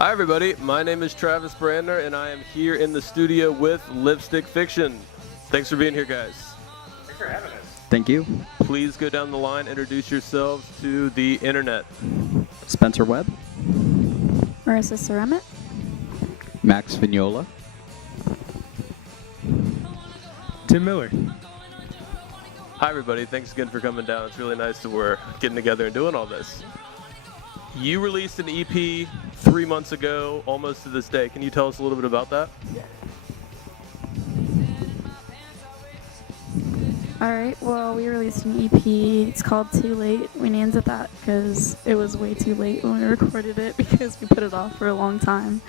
Hi everybody, my name is Travis Brandner and I am here in the studio with Lipstick Fiction. Thanks for being here, guys. Thanks for having us. Thank you. Please go down the line, introduce yourselves to the internet. Spencer Webb. Marissa Ceremet. Max Vignola. Tim Miller. Hi everybody, thanks again for coming down. It's really nice that we're getting together and doing all this. You released an EP 3 months ago, almost to this day. Can you tell us a little bit about that? Alright, well, we released an EP. It's called Too Late. We named it that because it was way too late when we recorded it because we put it off for a long time.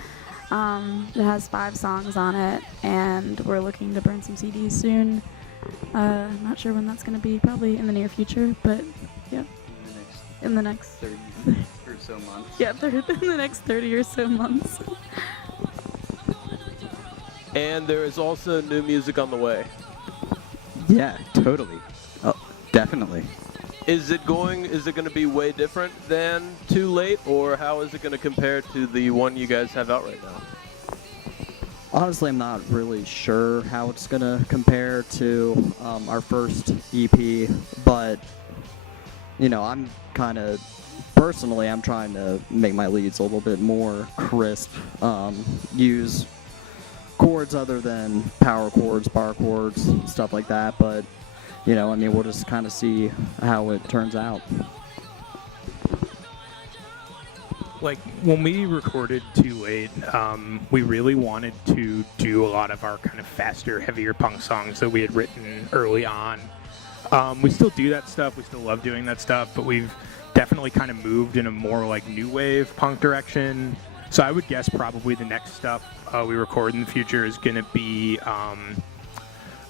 It has 5 songs on it, and we're looking to burn some CDs soon. Not sure when that's going to be, probably in the near future, but yeah. In the next 30 or so months. Yeah, in the next 30 or so months. And there is also new music on the way. Yeah, totally. Oh, definitely. Is it going to be way different than Too Late, or how is it going to compare to the one you guys have out right now? Honestly, I'm not really sure how it's going to compare to our first EP, but, you know, I'm trying to make my leads a little bit more crisp, use chords other than power chords, bar chords, stuff like that, but, you know, I mean, we'll just kind of see how it turns out. Like, when we recorded Too Late, we really wanted to do a lot of our kind of faster, heavier punk songs that we had written early on. We still do that stuff, we still love doing that stuff, but we've definitely kind of moved in a more like new wave punk direction. So I would guess probably the next stuff we record in the future is going to be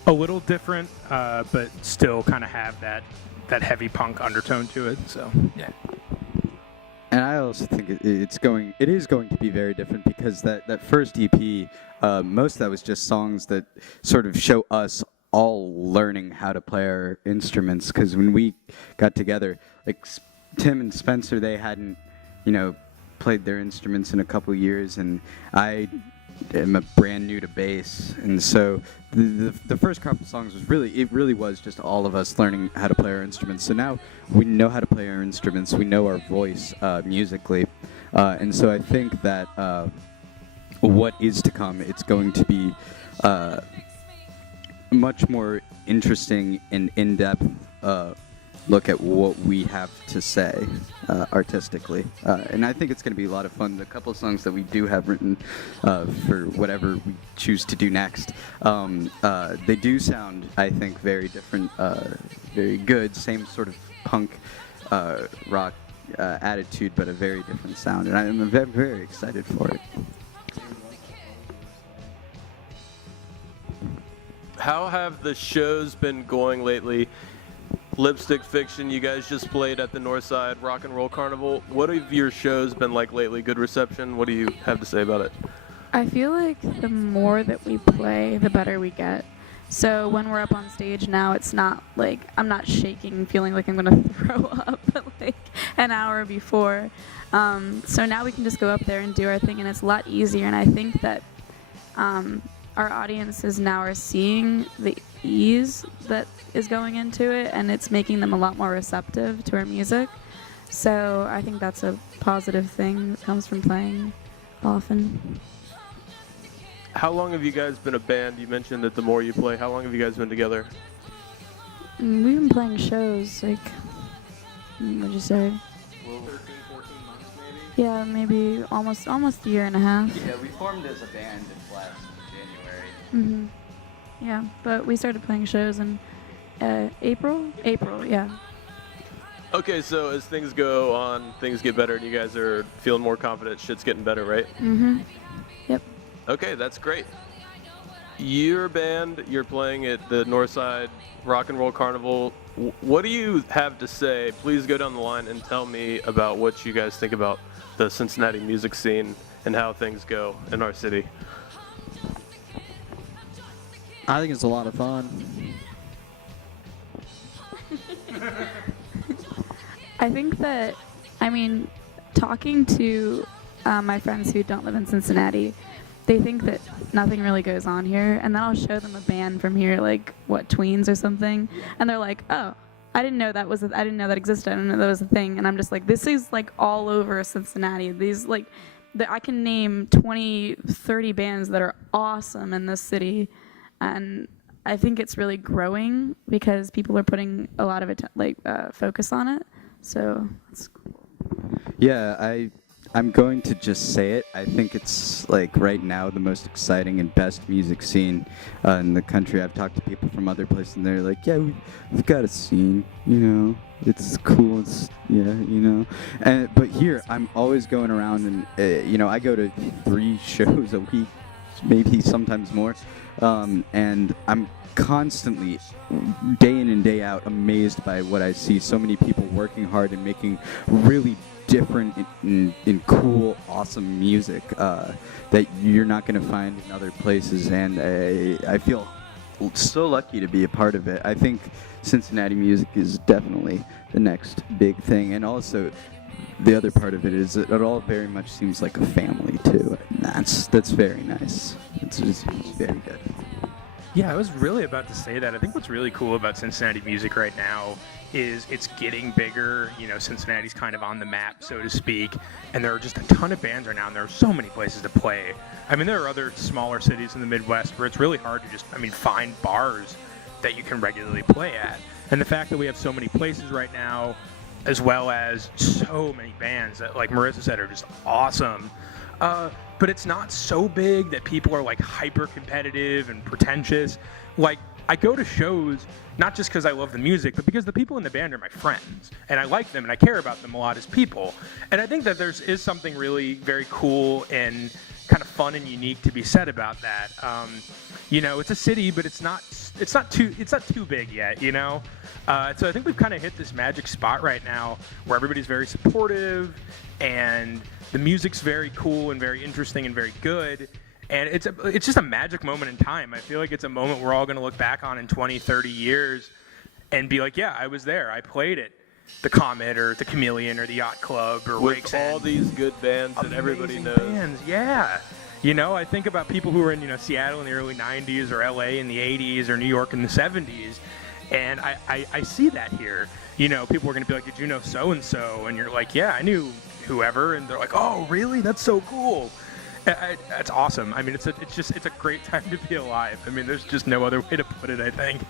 a little different, but still kind of have that heavy punk undertone to it. So yeah. And I also think it is going to be very different because that first EP, most of that was just songs that sort of show us all learning how to play our instruments. Because when we got together, like Tim and Spencer, they hadn't, you know, played their instruments in a couple years, and I am a brand new to bass, and so the first couple songs was really was just all of us learning how to play our instruments. So now we know how to play our instruments, we know our voice musically, and so I think that what is to come, it's going to be much more interesting and in-depth look at what we have to say artistically, and I think it's going to be a lot of fun. The couple of songs that we do have written for whatever we choose to do next, they do sound, I think, very different, very good, same sort of punk rock attitude, but a very different sound, and I'm very, very excited for it. How have the shows been going lately? Lipstick Fiction, you guys just played at the Northside Rock and Roll Carnival. What have your shows been like lately? Good reception? What do you have to say about it? I feel like the more that we play, the better we get. So when we're up on stage now, it's not like I'm not shaking, feeling like I'm going to throw up like an hour before. So now we can just go up there and do our thing, and it's a lot easier. And I think that our audiences now are seeing the ease that is going into it, and it's making them a lot more receptive to our music. So I think that's a positive thing that comes from playing often. How long have you guys been a band? You mentioned that the more you play. How long have you guys been together? We've been playing shows, like, what'd you say? 13, 14 months maybe? Yeah, maybe almost a year and a half. Yeah, we formed as a band in last January. Mm-hmm. Yeah, but we started playing shows in April, yeah. Okay, so as things go on, things get better, and you guys are feeling more confident, shit's getting better, right? Mm-hmm. Yep. Okay, that's great. Your band, you're playing at the Northside Rock and Roll Carnival. What do you have to say? Please go down the line and tell me about what you guys think about the Cincinnati music scene and how things go in our city. I think it's a lot of fun. I think that, I mean, talking to my friends who don't live in Cincinnati, they think that nothing really goes on here, and then I'll show them a band from here, like Tweens or something, and they're like, "Oh, I didn't know that I didn't know that existed. I didn't know that was a thing." And I'm just like, this is like all over Cincinnati. These I can name 20, 30 bands that are awesome in this city, and I think it's really growing because people are putting a lot of focus on it. So it's cool. Yeah, I'm going to just say it. I think it's like right now the most exciting and best music scene in the country. I've talked to people from other places, and they're like, "Yeah, we've got a scene. You know, it's cool. It's but here, I'm always going around, and I go to 3 shows a week, maybe sometimes more, and I'm constantly, day in and day out, amazed by what I see. So many people working hard and making really different and cool, awesome music that you're not going to find in other places, and I feel so lucky to be a part of it. I think Cincinnati music is definitely the next big thing, and also the other part of it is that it all very much seems like a family too, and that's very nice. It's very good. Yeah, I was really about to say that. I think what's really cool about Cincinnati music right now is it's getting bigger. Cincinnati's kind of on the map, so to speak, and there are just a ton of bands right now, and there are so many places to play. I mean, there are other smaller cities in the Midwest where it's really hard to just, find bars that you can regularly play at. And the fact that we have so many places right now, as well as so many bands that, like Marissa said, are just awesome. But it's not so big that people are like hyper competitive and pretentious. Like, I go to shows not just because I love the music, but because the people in the band are my friends, and I like them and I care about them a lot as people. And I think that is something really very cool and kind of fun and unique to be said about that. It's a city, but it's not too big yet. So I think we've kind of hit this magic spot right now where everybody's very supportive and the music's very cool and very interesting and very good. And it's just a magic moment in time. I feel like it's a moment we're all going to look back on in 20, 30 years and be like, yeah, I was there. I played it. The Comet or the Chameleon or the Yacht Club or with Rake's all End. These good bands that everybody knows. Bands, yeah. I think about people who were in Seattle in the early 90s or LA in the 80s or New York in the 70s. And I see that here. People are going to be like, did you know so-and-so? And you're like, yeah, I knew whoever. And they're like, oh, really? That's so cool. That's awesome. It's a great time to be alive. There's just no other way to put it, I think.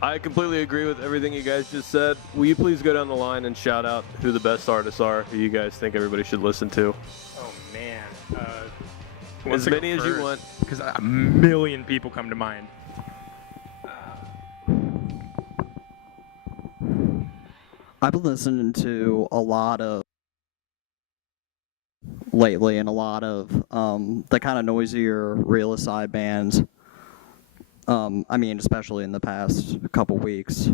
I completely agree with everything you guys just said. Will you please go down the line and shout out who the best artists are, who you guys think everybody should listen to? Oh, man. As many as you want. Because a million people come to mind. I've been listening to a lot of lately, and a lot of the kind of noisier real side bands. Especially in the past couple weeks.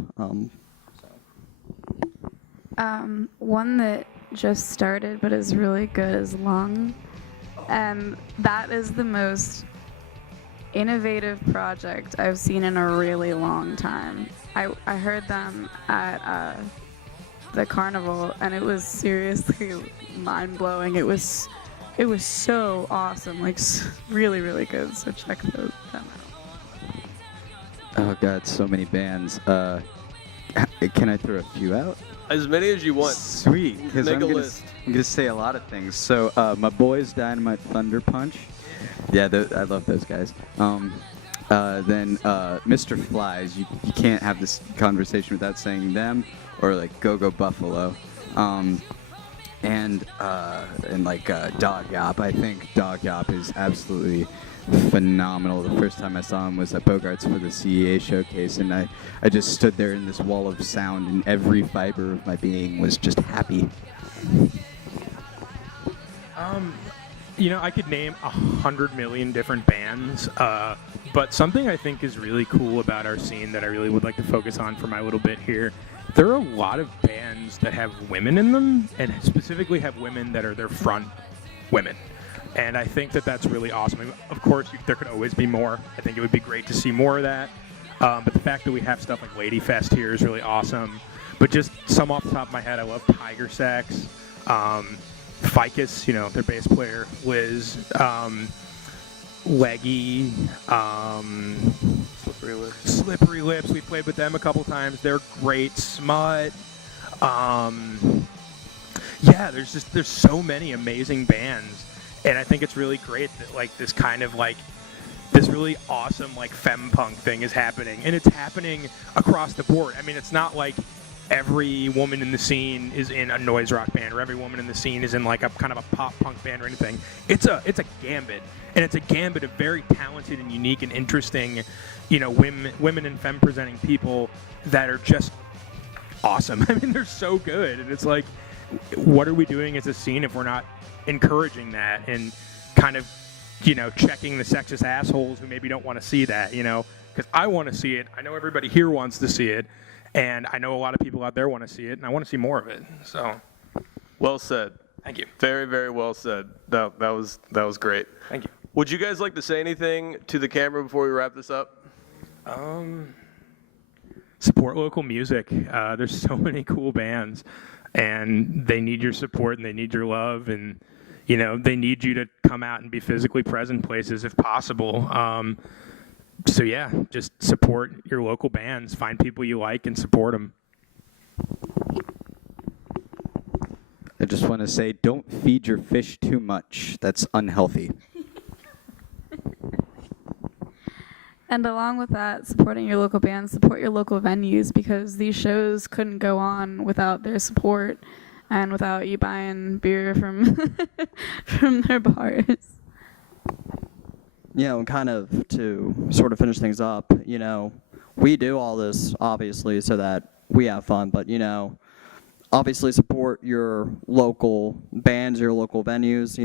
One that just started but is really good is Lung. That is the most innovative project I've seen in a really long time. I heard them at the carnival, and it was seriously mind-blowing. It was so awesome, really, really good. So check them out. Oh God, so many bands. Can I throw a few out? As many as you want. Sweet, because Make I'm a gonna list. say a lot of things. So my boys, Dynamite Thunder Punch. Yeah, I love those guys. Then Mr. Flies. You can't have this conversation without saying them, or like Go Go Buffalo. And Dog Yop. I think Dog Yop is absolutely phenomenal. The first time I saw him was at Bogart's for the CEA showcase, and I just stood there in this wall of sound, and every fiber of my being was just happy. I could name 100 million different bands, but something I think is really cool about our scene that I really would like to focus on for my little bit here, there are a lot of bands that have women in them, and specifically have women that are their front women. And I think that that's really awesome. Of course, there could always be more. I think it would be great to see more of that. But the fact that we have stuff like Lady Fest here is really awesome. But just some off the top of my head, I love Tiger Sex. Ficus, their bass player, Liz, Leggy, Slippery Lips. We played with them a couple times. They're great. Smut. Yeah, there's so many amazing bands, and I think it's really great that like this kind of like this really awesome like femme punk thing is happening, and it's happening across the board. I mean, it's not like every woman in the scene is in a noise rock band, or every woman in the scene is in like a kind of a pop punk band or anything. It's a gambit, and it's a gambit of very talented and unique and interesting, women and femme presenting people that are just awesome. I mean, they're so good, and it's like, what are we doing as a scene if we're not encouraging that and kind of, checking the sexist assholes who maybe don't want to see that, because I want to see it. I know everybody here wants to see it. And I know a lot of people out there want to see it, and I want to see more of it. So, well said. Thank you. Very, very well said. That was great. Thank you. Would you guys like to say anything to the camera before we wrap this up? Support local music. There's so many cool bands, and they need your support and they need your love, and they need you to come out and be physically present places if possible. So yeah, just support your local bands. Find people you like and support them. I just want to say, don't feed your fish too much. That's unhealthy. And along with that, supporting your local bands, support your local venues, because these shows couldn't go on without their support and without you buying beer from from their bars. And kind of to sort of finish things up, we do all this obviously so that we have fun, but obviously support your local bands, your local venues.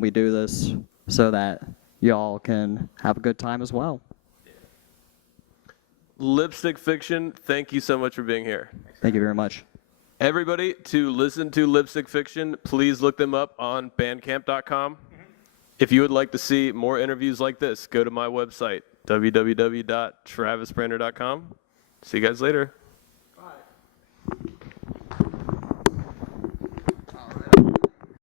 We do this so that y'all can have a good time as well. Lipstick Fiction, thank you so much for being here. Thank you very much. Everybody, to listen to Lipstick Fiction, please look them up on bandcamp.com. If you would like to see more interviews like this, go to my website, www.travisbrandner.com. See you guys later.